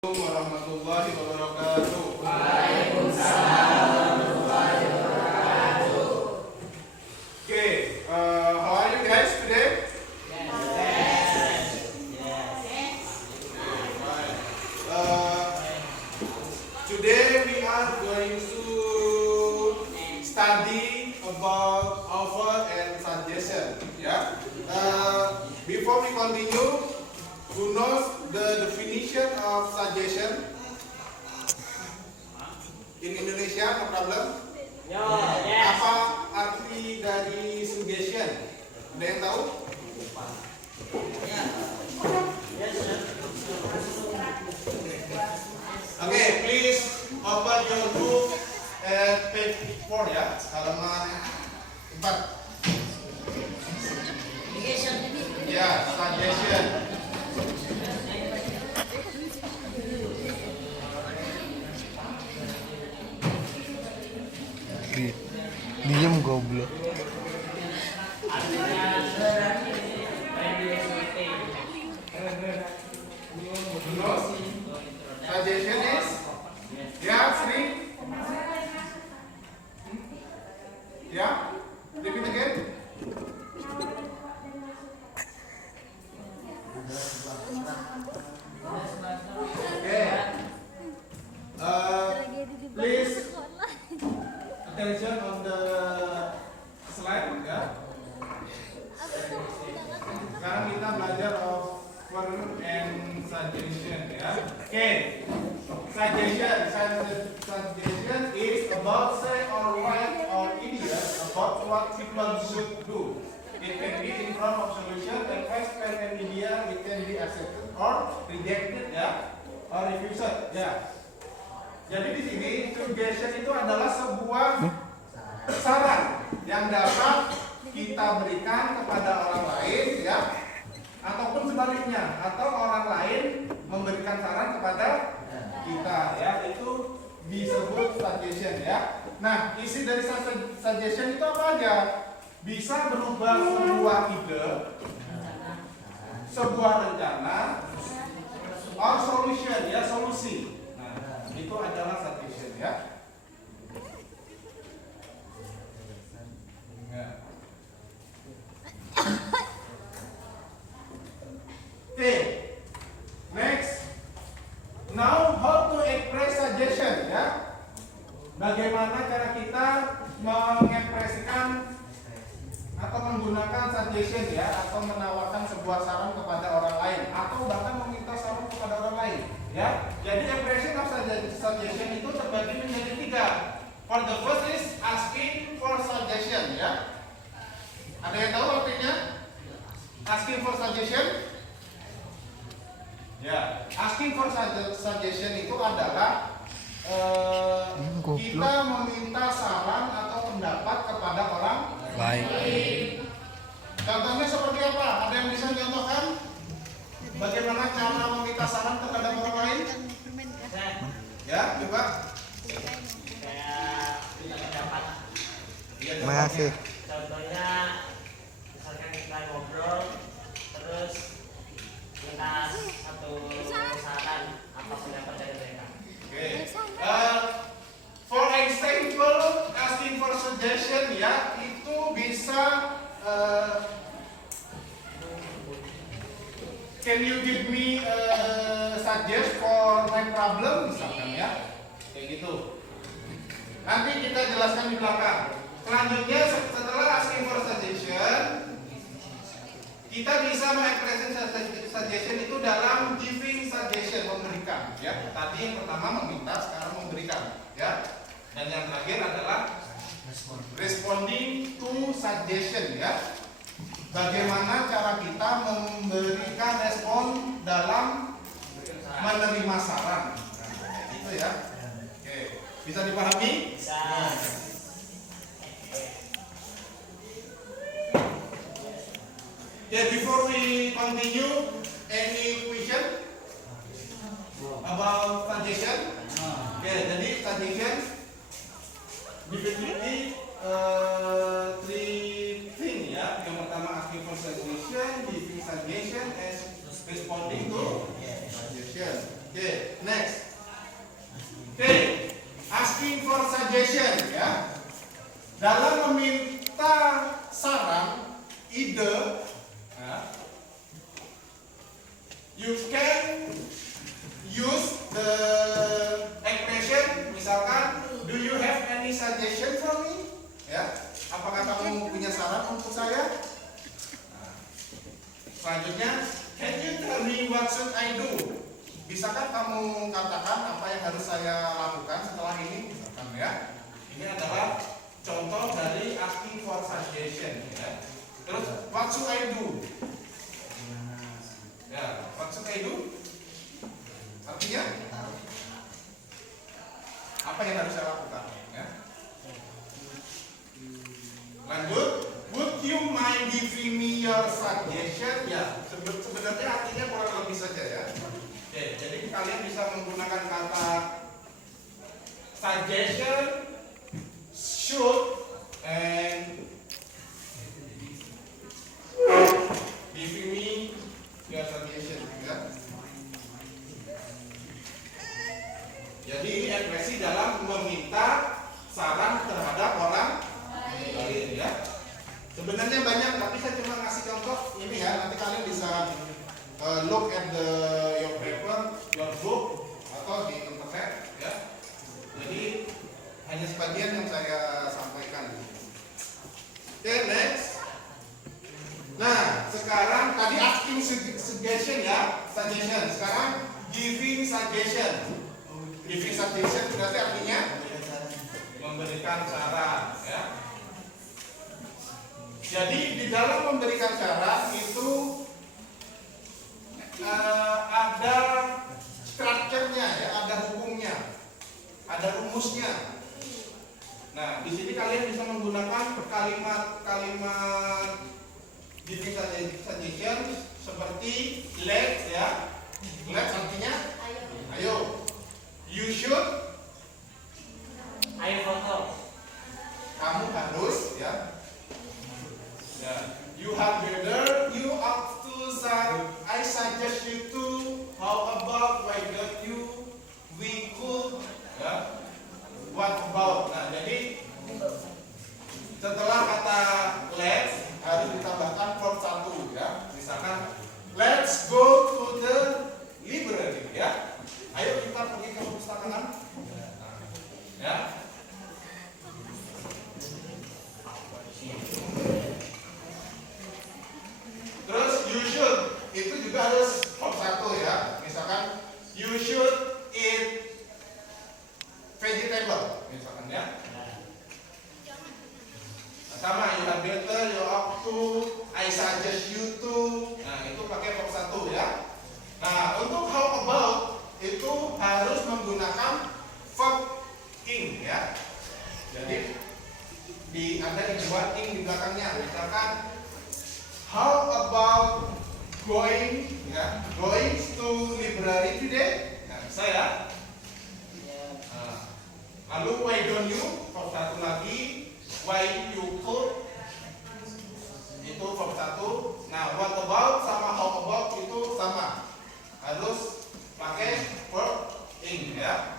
Warahmatullahi wabarakatuh. Waalaikumsalam warahmatullahi wabarakatuh. Okay, how are you guys today? Today we are going to study about offer and suggestion. Yeah. Before we continue, who knows the definition of suggestion in Indonesia? No problem. Apa arti dari suggestion? Ada yang tahu? Okay, please open your book at page 4 ya, halaman 4. Ya, suggestion. Diem goblok. Suggestion is ya, Sri. Ya, repeat again. Okay. Please attention on the slide ya. Sekarang kita belajar offer and suggestion ya. Okay. Suggestion is about say or right or idiot about what people should do. It can be in front of solution, advice, plan and media, it can be accepted or rejected ya, or refused ya. Jadi di sini suggestion itu adalah sebuah saran yang dapat kita berikan kepada orang lain ya, ataupun sebaliknya, atau orang lain memberikan saran kepada kita ya, itu disebut suggestion ya. Nah, isi dari suggestion itu apa aja? Bisa berubah sebuah ide, sebuah rencana, or solution ya, solusi. Nah, itu adalah suggestion ya. Okay, next. Now how to express suggestion ya? Bagaimana cara kita mengekspresikan atau menggunakan suggestion ya, atau menawarkan sebuah saran kepada orang lain, atau bahkan meminta saran kepada orang lain ya. Jadi expression of suggestion itu terbagi menjadi 3. For the first is asking for suggestion ya. Ada yang tahu artinya? Asking for suggestion? Ya, asking for suggestion itu adalah kita meminta saran atau pendapat kepada orang lain. Contohnya seperti apa? Ada yang bisa contohkan? Bagaimana cara meminta saran kepada orang lain? Ya, coba. Masih. Contohnya, misalkan kita ngobrol, terus kita satu saran apa pendapat dari mereka. Okay. For example, asking for suggestion ya, itu bisa can you give me suggest for my problem misalkan ya, kayak gitu. Nanti kita jelaskan di belakang. Selanjutnya setelah asking for suggestion, kita bisa mengekspresikan suggestion itu dalam giving suggestion, memberikan ya. Tadi yang pertama meminta, sekarang memberikan ya. Dan yang terakhir adalah responding to suggestion ya. Bagaimana cara kita memberikan respon dalam menerima saran. Nah, gitu ya. Oke, bisa dipahami? Bisa. Yeah, before we continue, any question about suggestion? Okay, jadi suggestion definitely 3 things ya. Yang pertama asking for suggestion, giving suggestion, and responding to suggestion. Okay, next. Okay, asking for suggestion ya. Dalam meminta saran, ide, ya, you can use the expression misalkan, do you have any suggestion for me? Ya, apakah kamu punya saran untuk saya? Nah, selanjutnya, can you tell me what should I do? Bisakah kamu katakan apa yang harus saya lakukan setelah ini? Misalkan ya. Ini adalah contoh dari asking for suggestion ya. Terus what should I do? Ya, what should I do? Artinya apa yang harus saya lakukan ya? Lanjut, would you mind giving me your suggestion? Ya, sebenarnya artinya kurang lebih saja ya. Oke, jadi kalian bisa menggunakan kata suggestion, should, and giving me your suggestion ya. Jadi ini ekspresi dalam meminta saran terhadap orang lain ya. Sebenarnya banyak, tapi saya cuma ngasih contoh ini ya. Nanti kalian bisa look at your paper, your book, atau di internet ya. Jadi hanya sebagian yang saya sampaikan. Oke, next. Nah, sekarang tadi asking suggestion ya, suggestion. Sekarang giving suggestion. Giving suggestion berarti artinya memberikan saran ya. Jadi di dalam memberikan saran itu ada strukturnya ya, ada hukumnya, ada rumusnya. Nah, di sini kalian bisa menggunakan kalimat giving suggestion seperti let's ya. Let's artinya ayo. You should. Ayo foto. Kamu harus ya. Ya. You have better. You ought to. I suggest you to. How about why don't you? We could. Ya. What about? Nah, jadi setelah kata let's harus ditambahkan verb 1 ya. Misalkan let's go to the library ya. Ayo kita pergi ke perpustakaan. Ya. Terus you should itu juga harus verb 1 ya. Misalkan you should eat vegetable misalkan ya. Sama you have better, you ought to, I suggest you to. Nah, itu pakai verb 1 ya. Nah, untuk how about itu harus menggunakan verb ing ya. Jadi ada dibuat ing di belakangnya. Misalkan how about going ya, going to library today. Nah, bisa ya. Lalu why don't you? Verb 1 lagi. Why you could? Itu verb 1. Nah, what about sama how about itu sama. Harus pakai verb ing ya.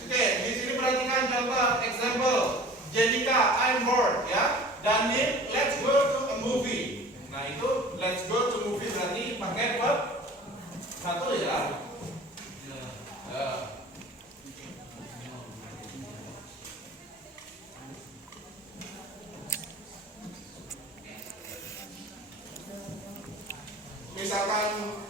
Oke, di sini perhatikan contoh example. Jenika, I'm bored ya. Daniel, let's go to a movie. Nah, itu let's go to movie berarti pakai verb 1 ya. Ya. Misalkan,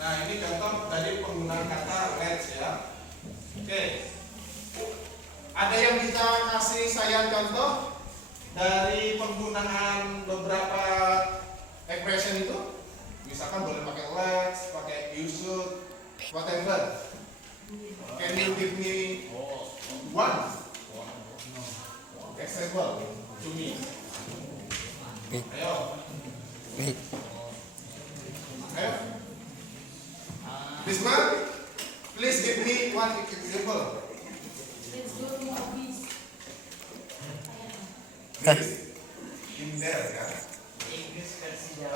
nah ini contoh dari penggunaan kata let's ya. Oke, ada yang bisa kasih saya contoh dari penggunaan beberapa expression itu? Misalkan boleh pakai let's, pakai you should, whatever. Can you give me one example to me? Ayo. Ayo. Bisma, please give me one example. Let's go to movies. Please. In there, ya. Inggris versi Jawa.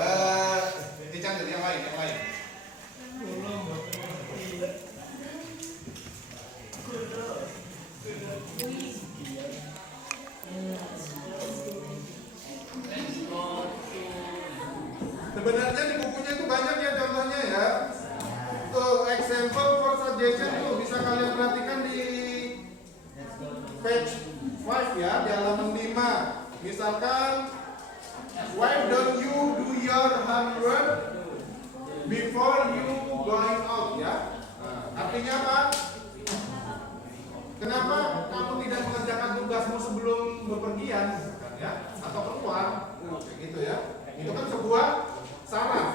Sebenarnya di bukunya itu banyak ya contohnya ya. Untuk example for suggestion tuh bisa kalian perhatikan di page 5 ya, di halaman 5. Misalkan, why don't you do your homework before you going out ya? Nah, artinya apa? Kenapa kamu tidak mengerjakan tugasmu sebelum bepergian, misalkan ya, atau keluar? Kayak gitu ya. Itu kan sebuah saran.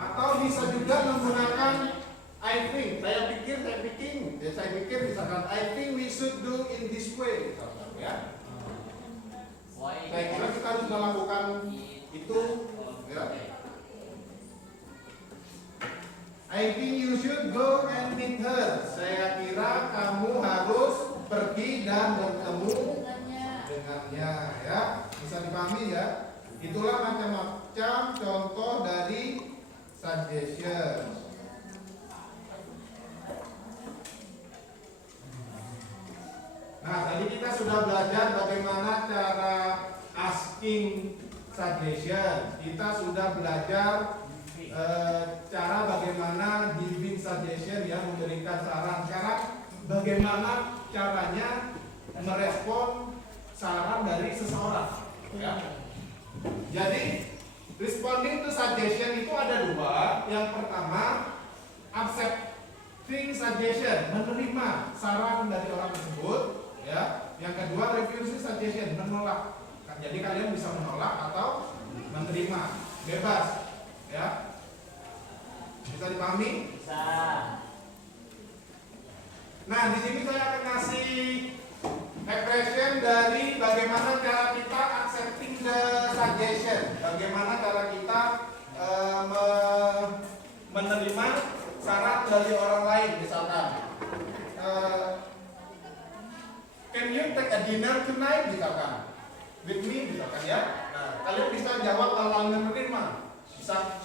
Atau bisa juga menggunakan I think, saya pikir misalkan I think we should do in this way, misalkan ya. Saya kira kita harus melakukan itu ya. I think you should go and meet her. Saya kira kamu harus pergi dan bertemu dengannya ya. Bisa dipahami ya. Itulah macam-macam contoh dari suggestion. Nah, tadi kita sudah belajar bagaimana cara asking suggestion. Kita sudah belajar cara bagaimana giving suggestion ya, memberikan saran. Sekarang bagaimana caranya merespon saran dari seseorang ya. Jadi responding to suggestion itu ada dua. Yang pertama, accepting suggestion, menerima saran dari orang tersebut ya. Yang kedua, refusing suggestion, menolak. Jadi kalian bisa menolak atau menerima, bebas ya. Bisa dipahami? Bisa. Nah, di sini saya akan kasih expression dari bagaimana cara kita accepting the suggestion, bagaimana cara kita menerima saran dari orang lain. Misalkan, can you take a dinner tonight? Misalkan, with me, misalkan ya. Nah, kalian bisa jawab kalau menerima. Bisa